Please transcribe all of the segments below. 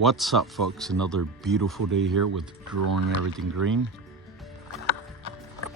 What's up, folks? Another beautiful day here with Growing Everything Green.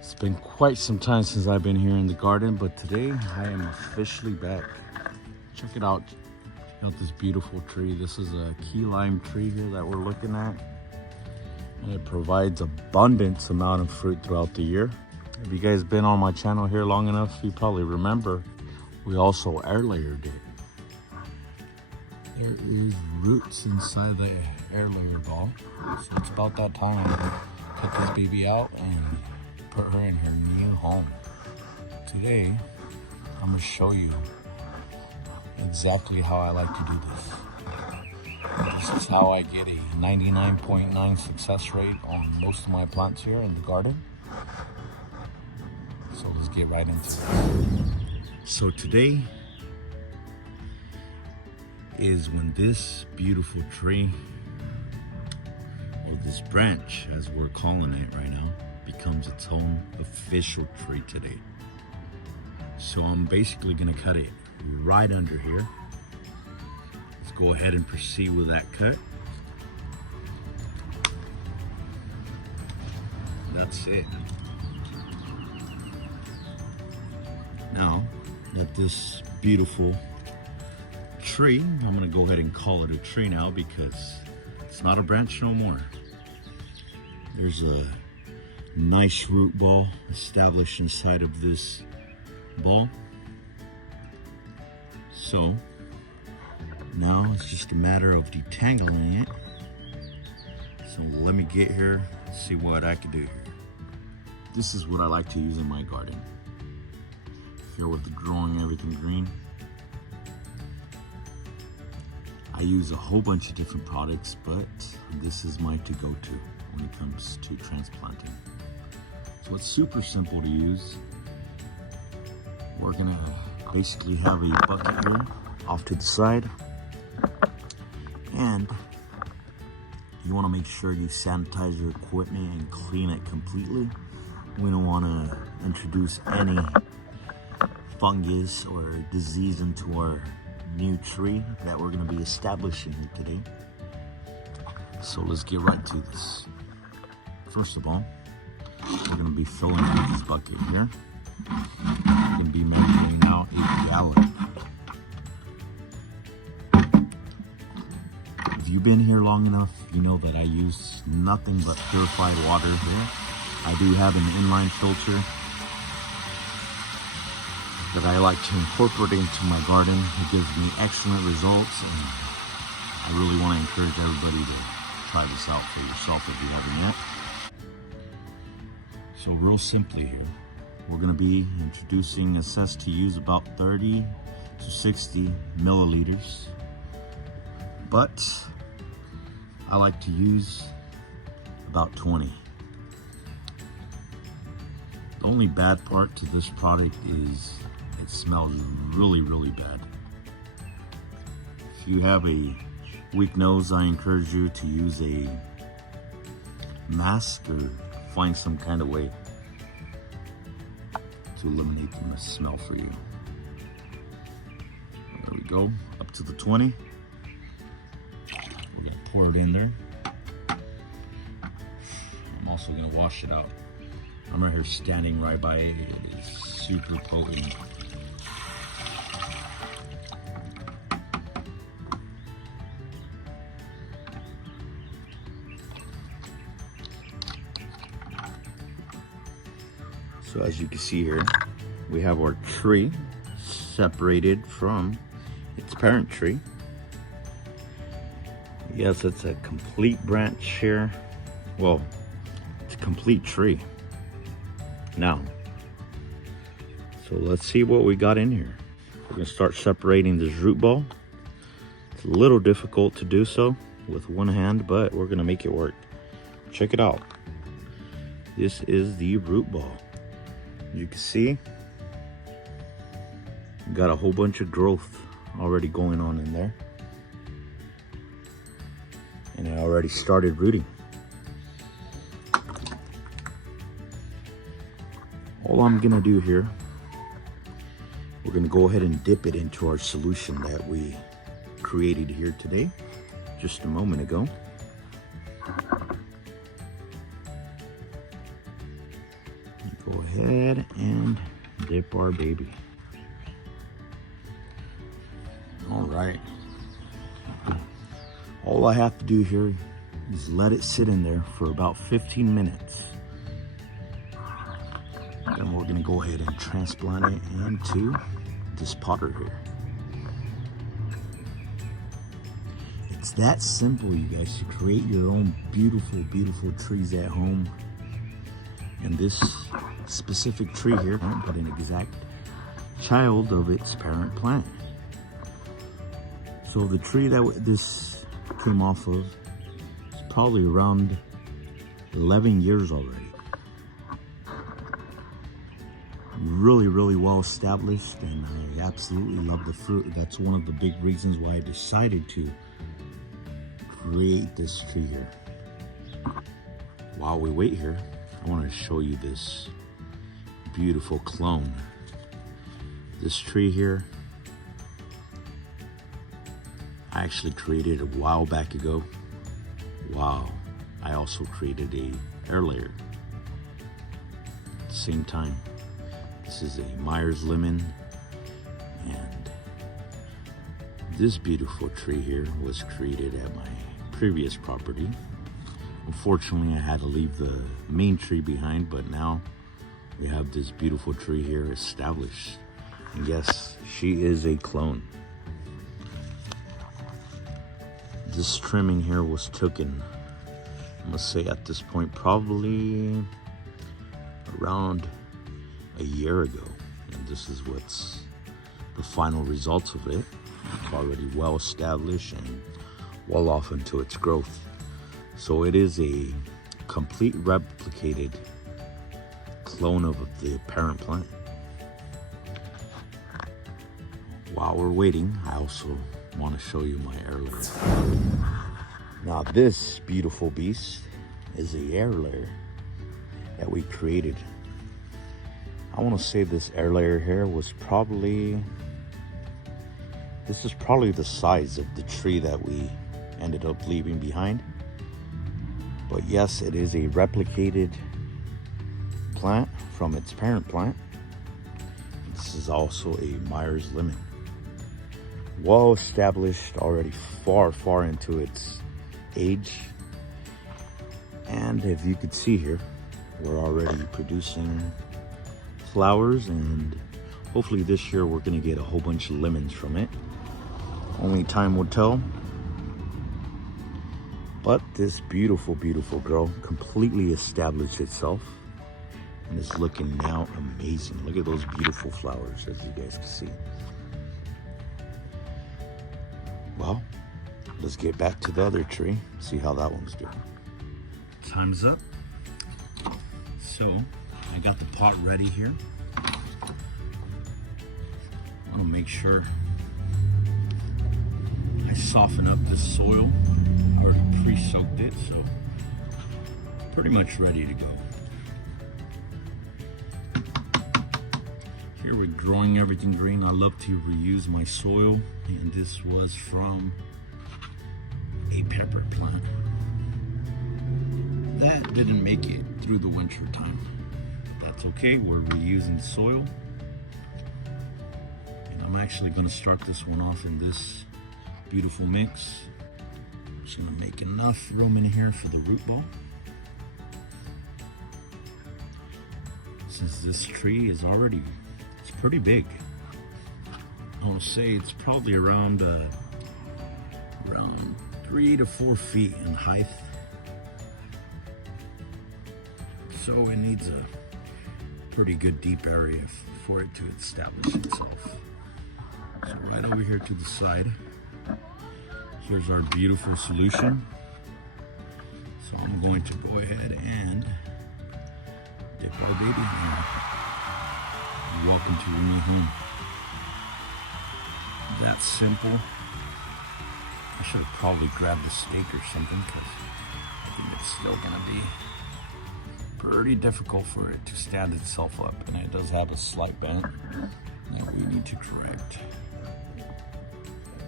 It's been quite some time since I've been here in the garden, but today I am officially back. Check it out. Check out this beautiful tree. This is a key lime tree here that we're looking at, and it provides abundance amount of fruit throughout the year. If you guys been on my channel here long enough, you probably remember we also air layered it. There is roots inside the air layer ball, so it's about that time to put this baby out and put her in her new home. Today, I'm gonna show you exactly how I like to do this. This is how I get a 99.9 success rate on most of my plants here in the garden. So let's get right into it. So today is when this beautiful tree, or this branch as we're calling it right now, becomes its own official tree today. So I'm basically gonna cut it right under here. Let's go ahead and proceed with that cut. That's it. Now that this beautiful tree, I'm gonna go ahead and call it a tree now because it's not a branch no more. There's a nice root ball established inside of this ball. So now it's just a matter of detangling it. So let me get here and see what I can do here. This is what I like to use in my garden. Here with the Growing Everything Green, I use a whole bunch of different products, but this is my to-go-to when it comes to transplanting. So it's super simple to use. We're gonna basically have a bucket here off to the side, and you wanna make sure you sanitize your equipment and clean it completely. We don't wanna introduce any fungus or disease into our new tree that we're going to be establishing here today. So let's get right to this. First of all, we're going to be filling up this bucket here. We're going to be measuring out a gallon. If you've been here long enough, you know that I use nothing but purified water here. I do have an inline filter that I like to incorporate into my garden. It gives me excellent results, and I really want to encourage everybody to try this out for yourself if you haven't yet. So real simply here, we're going to be introducing a cess to use about 30 to 60 milliliters, but I like to use about 20. The only bad part to this product is it smells really, really bad. If you have a weak nose, I encourage you to use a mask or find some kind of way to eliminate the smell for you. There we go, up to the 20. We're gonna pour it in there. I'm also gonna wash it out. I'm right here standing right by it. It is super potent. So as you can see here, we have our tree separated from its parent tree. Yes, it's a complete branch here. Well, it's a complete tree. Now, so let's see what we got in here. We're gonna start separating this root ball. It's a little difficult to do so with one hand, but we're gonna make it work. Check it out. This is the root ball. As you can see, got a whole bunch of growth already going on in there. And it already started rooting. All I'm gonna do here, we're gonna go ahead and dip it into our solution that we created here today. just a moment ago. Go ahead and dip our baby. All right. All I have to do here is let it sit in there for about 15 minutes. Then we're gonna go ahead and transplant it into this potter here. It's that simple, you guys, to create your own beautiful, beautiful trees at home. And this specific tree here, but an exact child of its parent plant. So the tree that this came off of is probably around 11 years already. Really, really well established, and I absolutely love the fruit. That's one of the big reasons why I decided to create this tree here. While we wait here, I want to show you this beautiful clone. This tree here, I actually created a while back ago. Wow. I also created a air layer at the same time. This is a Myers lemon, and this beautiful tree here was created at my previous property. Unfortunately, I had to leave the main tree behind, but now we have this beautiful tree here established. And yes, she is a clone. This trimming here was taken, I must say at this point, probably around a year ago. And this is what's the final results of it. It's already well established and well off into its growth. So it is a complete replicated clone of the parent plant. While we're waiting, I also want to show you my air layer. Now this beautiful beast is a air layer that we created. I want to say this air layer here was probably, this is probably the size of the tree that we ended up leaving behind. But yes, it is a replicated plant from its parent plant. This is also a Myers lemon. Well established, already far, far into its age. And if you could see here, we're already producing flowers, and hopefully this year we're gonna get a whole bunch of lemons from it. Only time will tell. But this beautiful, beautiful girl completely established itself and is looking now amazing. Look at those beautiful flowers, as you guys can see. Well, let's get back to the other tree, see how that one's doing. Time's up. So, I got the pot ready here. I want to make sure I soften up this soil. I already pre-soaked it, so pretty much ready to go. Here we're growing everything green. I love to reuse my soil, and this was from a pepper plant that didn't make it through the winter time. That's okay, we're reusing soil. And I'm actually gonna start this one off in this beautiful mix. Just gonna make enough room in here for the root ball. Since this tree is already, it's pretty big. I want to say it's probably around 3 to 4 feet in height. So it needs a pretty good deep area for it to establish itself. So right over here to the side, here's our beautiful solution. So I'm going to go ahead and dip our baby in here. Welcome to your new home. That's simple. I should have probably grabbed a stake or something, because I think it's still gonna be pretty difficult for it to stand itself up, and it does have a slight bend that we need to correct.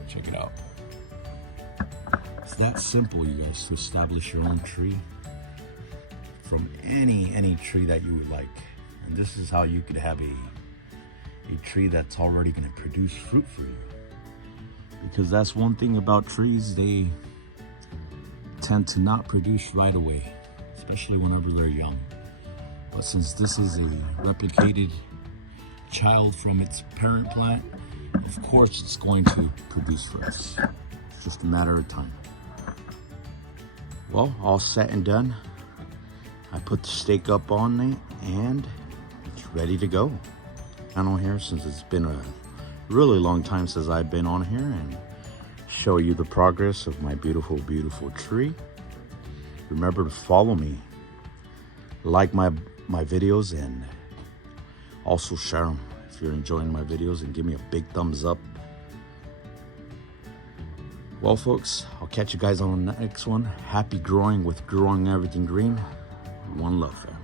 Check it out. It's that simple, you guys, to establish your own tree from any tree that you would like. And this is how you could have a tree that's already going to produce fruit for you. Because that's one thing about trees, they tend to not produce right away, especially whenever they're young. But since this is a replicated child from its parent plant, of course it's going to produce for us. It's just a matter of time. Well, all set and done. I put the stake up on it and it's ready to go. Channel here, since it's been a really long time since I've been on here, and show you the progress of my beautiful tree. Remember to follow me, like my videos, and also share them if you're enjoying my videos, and give me a big thumbs up. Well folks, I'll catch you guys on the next one. Happy growing with Growing Everything Green. One love, fam.